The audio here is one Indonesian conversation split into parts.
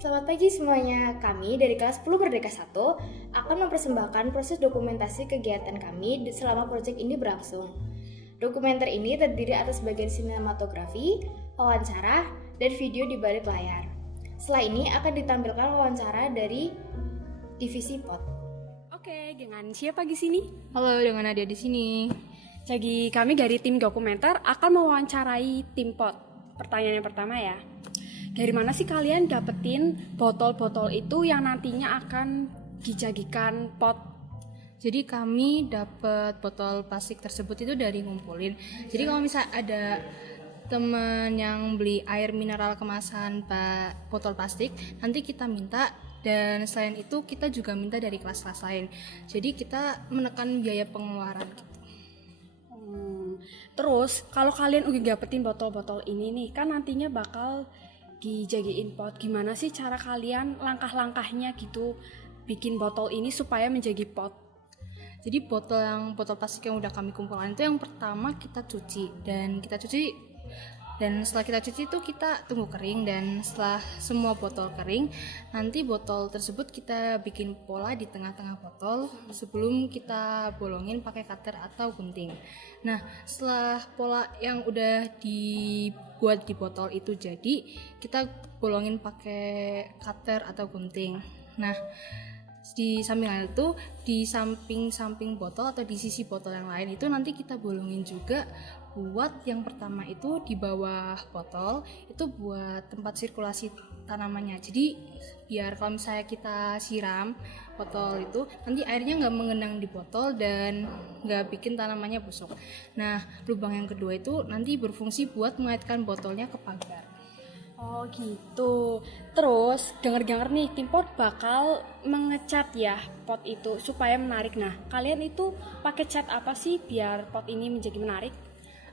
Selamat pagi semuanya. Kami dari kelas 10 Merdeka 1 akan mempersembahkan proses dokumentasi kegiatan kami selama proyek ini berlangsung. Dokumenter ini terdiri atas bagian sinematografi, wawancara, dan video di balik layar. Setelah ini akan ditampilkan wawancara dari divisi POT. Oke, dengan siapa di sini? Halo, dengan Nadia di sini. Jadi kami dari tim dokumenter akan mewawancarai tim POT. Pertanyaan yang pertama ya. Dari mana sih kalian dapetin botol-botol itu yang nantinya akan dijadikan pot? Jadi kami dapat botol plastik tersebut itu dari ngumpulin. Jadi kalau misalnya ada teman yang beli air mineral kemasan botol plastik, nanti kita minta. Dan selain itu kita juga minta dari kelas-kelas lain. Jadi kita menekan biaya pengeluaran gitu. Terus kalau kalian udah dapetin botol-botol ini nih, kan nantinya bakal dijadiin pot. Gimana sih cara kalian langkah-langkahnya gitu bikin botol ini supaya menjadi pot? Jadi botol plastik yang udah kami kumpulkan itu yang pertama kita cuci dan setelah kita cuci itu kita tunggu kering, dan setelah semua botol kering nanti botol tersebut kita bikin pola di tengah-tengah botol sebelum kita bolongin pakai cutter atau gunting. Nah, setelah pola yang udah dibuat di botol itu jadi, kita bolongin pakai cutter atau gunting. Nah, di samping itu, di samping botol atau di sisi botol yang lain itu nanti kita bolongin juga buat yang pertama itu di bawah botol itu buat tempat sirkulasi tanamannya. Jadi biar kalau misalnya kita siram botol itu nanti airnya nggak mengenang di botol dan nggak bikin tanamannya busuk. Nah, lubang yang kedua itu nanti berfungsi buat mengaitkan botolnya ke pagar. Oh gitu. Terus dengar-dengar nih tim pot bakal mengecat ya pot itu supaya menarik. Nah, kalian itu pakai cat apa sih biar pot ini menjadi menarik?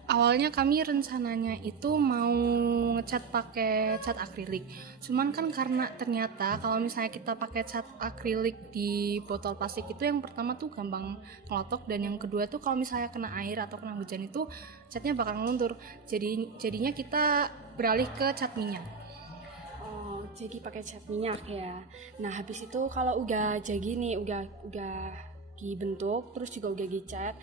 Awalnya kami rencananya itu mau ngecat pakai cat akrilik. Cuman kan karena ternyata kalau misalnya kita pakai cat akrilik di botol plastik itu yang pertama tuh gampang ngelotok, dan yang kedua tuh kalau misalnya kena air atau kena hujan itu catnya bakal ngeluntur. Jadinya kita beralih ke cat minyak. Oh, jadi pakai cat minyak ya. Nah, habis itu kalau udah jadi nih, udah dibentuk, terus juga udah dicat,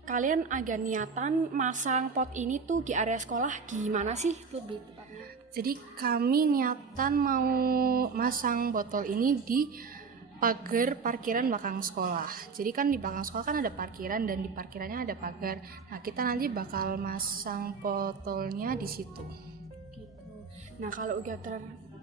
kalian agak niatan masang pot ini tuh di area sekolah gimana sih lebih tepatnya? Jadi kami niatan mau masang botol ini di pagar parkiran belakang sekolah. Jadi kan di belakang sekolah kan ada parkiran dan di parkirannya ada pagar. Nah, kita nanti bakal masang botolnya di situ. Gitu. Nah, kalau udah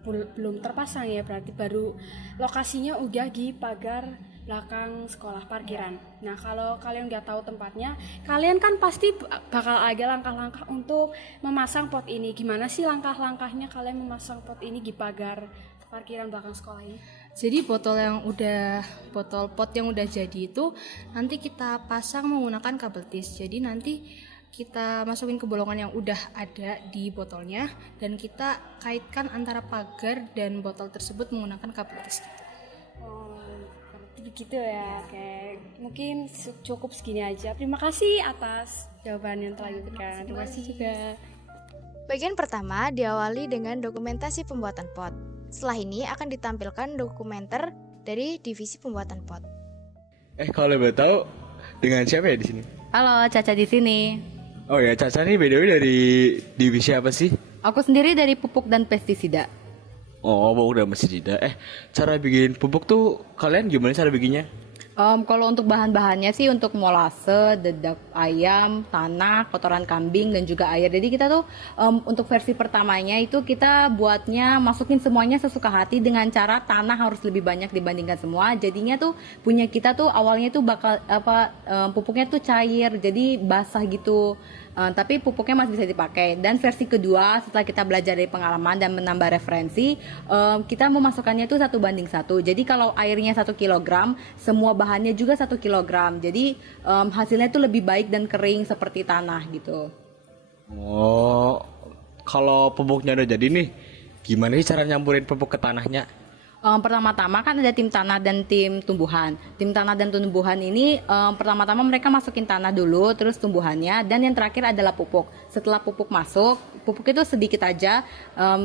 belum terpasang ya, berarti baru lokasinya udah di pagar belakang sekolah parkiran. Nah, kalau kalian nggak tahu tempatnya, kalian kan pasti bakal ada langkah-langkah untuk memasang pot ini. Gimana sih langkah-langkahnya kalian memasang pot ini di pagar parkiran belakang sekolah ini? Jadi botol pot yang udah jadi itu nanti kita pasang menggunakan kabel tis. Jadi nanti kita masukin ke bolongan yang udah ada di botolnya dan kita kaitkan antara pagar dan botol tersebut menggunakan kabel tis. Begitu ya. Oke, mungkin cukup segini aja. Terima kasih atas jawaban yang telah diberikan. Terima kasih juga. Bagian pertama diawali dengan dokumentasi pembuatan pot. Setelah ini akan ditampilkan dokumenter dari divisi pembuatan pot. Kalau boleh tahu dengan siapa ya di sini? Halo, Caca di sini. Oh ya, Caca nih BTW dari divisi apa sih? Aku sendiri dari pupuk dan pestisida. Oh, udah masih tidak. Cara bikin pupuk tuh kalian gimana cara bikinnya? Kalau untuk bahan-bahannya sih untuk molase, dedak ayam, tanah, kotoran kambing dan juga air. Jadi kita tuh untuk versi pertamanya itu kita buatnya masukin semuanya sesuka hati dengan cara tanah harus lebih banyak dibandingkan semua. Jadinya tuh punya kita tuh awalnya tuh bakal pupuknya tuh cair, jadi basah gitu. Tapi pupuknya masih bisa dipakai. Dan versi kedua setelah kita belajar dari pengalaman dan menambah referensi, kita memasukkannya itu 1:1. Jadi kalau airnya 1 kilogram, semua bahannya juga 1 kilogram. Jadi hasilnya itu lebih baik dan kering seperti tanah gitu. Oh, kalau pupuknya udah jadi nih, gimana sih cara nyampurin pupuk ke tanahnya? Pertama-tama kan ada tim tanah dan tim tumbuhan. Tim tanah dan tumbuhan ini pertama-tama mereka masukin tanah dulu, terus tumbuhannya, dan yang terakhir adalah pupuk. Setelah pupuk masuk, pupuk itu sedikit aja.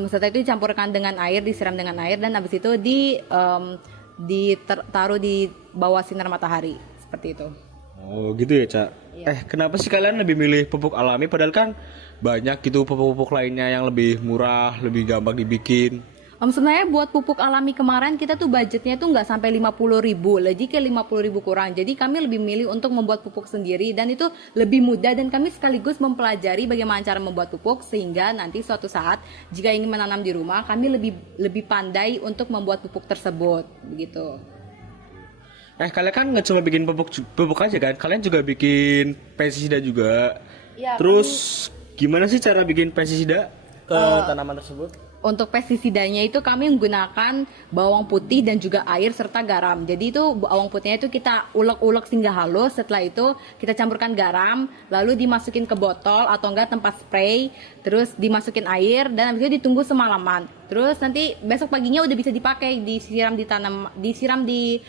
Setelah itu dicampurkan dengan air, disiram dengan air, dan habis itu ditaruh di bawah sinar matahari seperti itu. Oh gitu ya, Cak. Kenapa sih kalian lebih milih pupuk alami padahal kan banyak gitu pupuk-pupuk lainnya yang lebih murah, lebih gampang dibikin? Sebenarnya buat pupuk alami kemarin kita tuh budgetnya tuh nggak sampai 50.000, jadi ke 50.000 kurang. Jadi kami lebih milih untuk membuat pupuk sendiri dan itu lebih mudah, dan kami sekaligus mempelajari bagaimana cara membuat pupuk sehingga nanti suatu saat jika ingin menanam di rumah kami lebih pandai untuk membuat pupuk tersebut begitu. Kalian kan nggak cuma bikin pupuk aja kan? Kalian juga bikin pestisida juga. Ya, Terus gimana sih cara bikin pestisida ke tanaman tersebut? Untuk pestisidanya itu kami menggunakan bawang putih dan juga air serta garam. Jadi itu bawang putihnya itu kita ulek-ulek hingga halus. Setelah itu kita campurkan garam, lalu dimasukin ke botol atau enggak tempat spray, terus dimasukin air dan habis itu ditunggu semalaman. Terus nanti besok paginya udah bisa dipakai, disiram di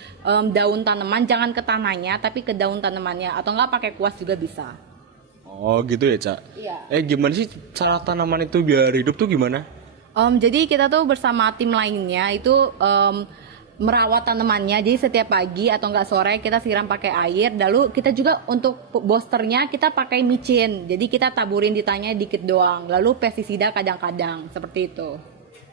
daun tanaman, jangan ke tanahnya tapi ke daun tanamannya atau enggak pakai kuas juga bisa. Oh gitu ya, Cak. Iya. Gimana sih cara tanaman itu biar hidup tuh gimana? Jadi kita tuh bersama tim lainnya itu merawat tanamannya. Jadi setiap pagi atau enggak sore kita siram pakai air. Lalu kita juga untuk boosternya kita pakai micin. Jadi kita taburin di tanahnya dikit doang. Lalu pestisida kadang-kadang seperti itu.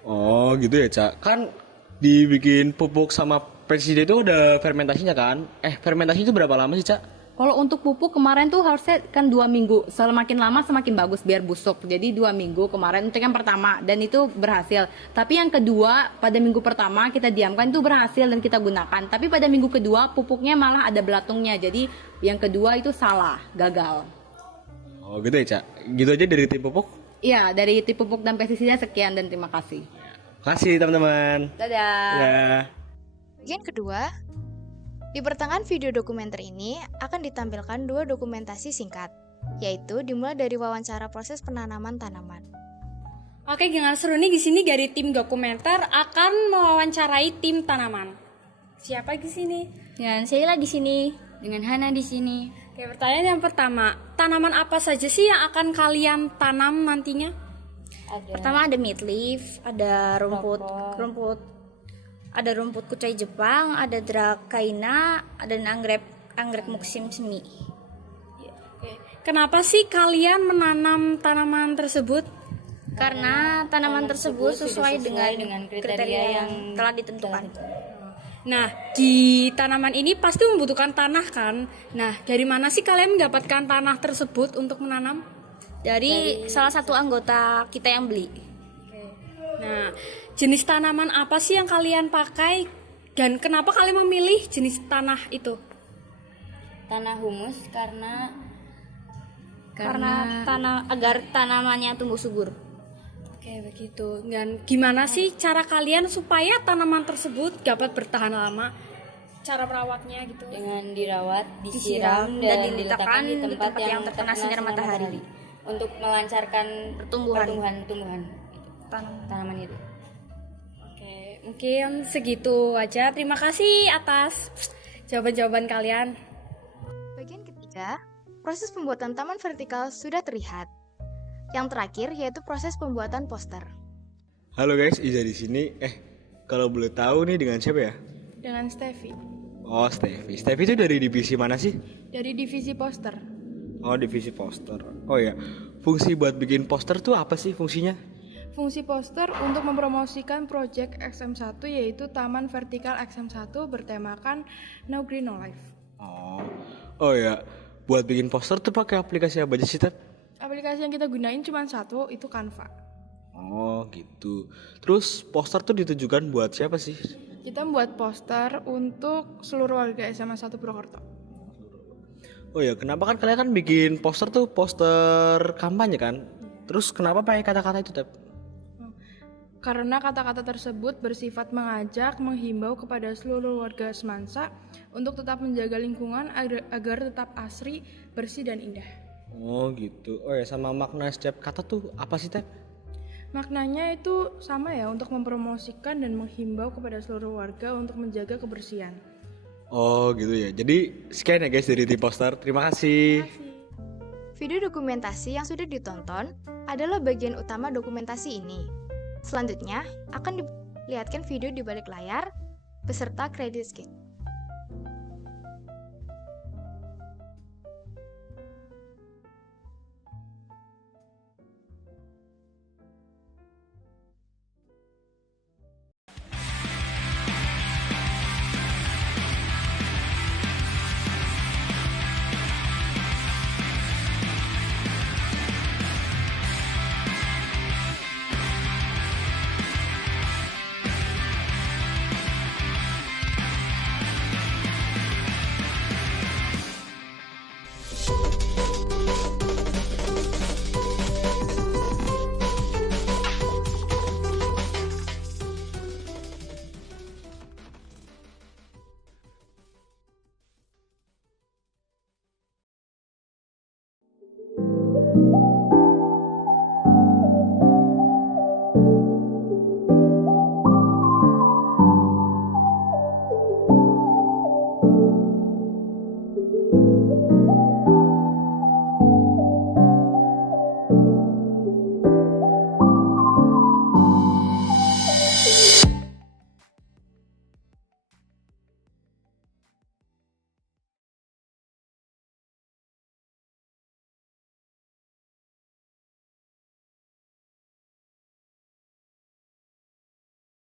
Oh gitu ya, Cak. Kan dibikin pupuk sama pestisida itu udah fermentasinya kan? Fermentasinya itu berapa lama sih, Cak? Kalau untuk pupuk kemarin tuh harusnya kan 2 minggu. Semakin lama semakin bagus biar busuk. Jadi 2 minggu kemarin untuk yang pertama dan itu berhasil. Tapi yang kedua pada minggu pertama kita diamkan itu berhasil dan kita gunakan. Tapi pada minggu kedua pupuknya malah ada belatungnya. Jadi yang kedua itu salah, gagal. Oh gitu ya, Cak. Gitu aja dari tim pupuk? Iya, dari tim pupuk dan pestisida sekian dan terima kasih. Kasih teman-teman. Dadah. Ya. Bagian kedua, di pertengahan video dokumenter ini akan ditampilkan 2 dokumentasi singkat, yaitu dimulai dari wawancara proses penanaman tanaman. Oke, dengan seru nih di sini dari tim dokumenter akan mewawancarai tim tanaman. Siapa di sini? Dengan Sheila di sini, dengan Hana di sini. Oke, pertanyaan yang pertama, tanaman apa saja sih yang akan kalian tanam nantinya? Pertama ada midleaf, ada rumput, ada rumput kucai Jepang, ada dracaena, ada anggrek musim semi. Kenapa sih kalian menanam tanaman tersebut? Karena tanaman tersebut sesuai dengan kriteria yang telah ditentukan. Nah, di tanaman ini pasti membutuhkan tanah kan? Nah, dari mana sih kalian mendapatkan tanah tersebut untuk menanam? Dari salah satu anggota kita yang beli. Nah, jenis tanaman apa sih yang kalian pakai dan kenapa kalian memilih jenis tanah itu? Tanah humus karena tanah agar tanamannya tumbuh subur. Oke, begitu. Dan gimana sih cara kalian supaya tanaman tersebut dapat bertahan lama? Cara merawatnya gitu? Dengan dirawat, disiram dan diletakkan di tempat yang terkena sinar matahari untuk melancarkan pertumbuhan tanaman itu. Oke, mungkin segitu aja. Terima kasih atas jawaban-jawaban kalian. Bagian ketiga, proses pembuatan taman vertikal sudah terlihat. Yang terakhir yaitu proses pembuatan poster. Halo guys, Iza di sini. Kalau boleh tahu nih dengan siapa ya? Dengan Steffi Oh, Steffi. Steffi itu dari divisi mana sih? dari divisi poster. Oh, divisi poster. Oh ya, fungsi buat bikin poster tuh apa sih fungsinya? Fungsi poster untuk mempromosikan proyek XM1 yaitu Taman Vertikal XM1 bertemakan No Green No Life. Oh ya, buat bikin poster tuh pakai aplikasi apa aja sih, Tep? Aplikasi yang kita gunain cuma satu, itu Canva. Oh gitu. Terus poster tuh ditujukan buat siapa sih? Kita membuat poster untuk seluruh warga SMA 1 Purwokerto. Oh ya, kenapa kan kalian kan bikin poster tuh poster kampanye kan? Terus kenapa pakai kata-kata itu, Tep? Karena kata-kata tersebut bersifat mengajak, menghimbau kepada seluruh warga Semansa untuk tetap menjaga lingkungan agar tetap asri, bersih, dan indah. Oh gitu. Oh ya, sama makna setiap kata tuh apa sih, Tep? Maknanya itu sama ya, untuk mempromosikan dan menghimbau kepada seluruh warga untuk menjaga kebersihan. Oh gitu ya. Jadi sekian ya guys dari tim poster. Terima kasih. Video dokumentasi yang sudah ditonton adalah bagian utama dokumentasi ini. Selanjutnya, akan dilihatkan video di balik layar beserta credit skit.